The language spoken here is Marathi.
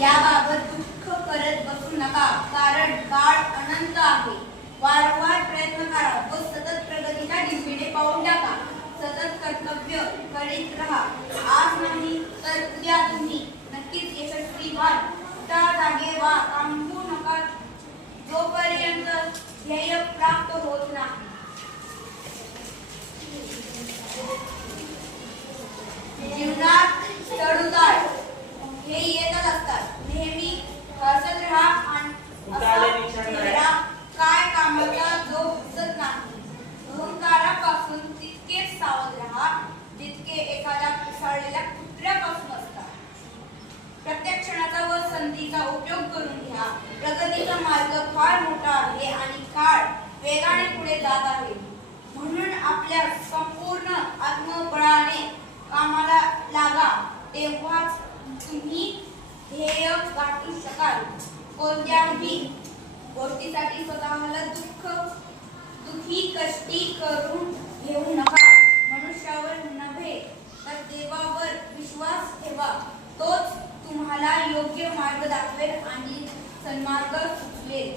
याबाबत दुःख करत बसू नका, कारण काळ अनंत आहे. वारंवार प्रयत्न करा व सतत प्रगतीच्या दिशेने पाऊल टाका. सतत कर्तव्य करीत राहा. आज नाही तर उद्या तुम्ही नक्कीच यशस्वी व्हाल. उठा, जागे व्हा, थांबू नका जोपर्यंत ध्येय प्राप्त होत नाही. जीवनात चढ-उतार हे येतच असतात. नेहमी हसत राहा आणि चेहरा काय कामाचा जो दिसत नाही. अहंकारापासून तितकेच सावध राहा जितके एखाद्या पिसाळलेल्या कुत्र्यापासून असतात. प्रत्येक क्षणाचा व संधीचा उपयोग करून घ्या. प्रगतीचा मार्ग फार मोठा आहे आणि काळ वेगाने पुढे जात आहे. म्हणून आपल्या संपूर्ण आत्मबळाने कामाला लागा. तेव्हाच तुम्ही ध्येय गाठू शकाल. कोणत्याही गोष्टीसाठी स्वतःला दुःखी कष्टी करून घेऊ नका. मनुष्यावर नव्हे तर देवावर विश्वास ठेवा. तोच तुम्हाला योग्य मार्ग दाखवेल आणि सन्मार्ग सुचवेल.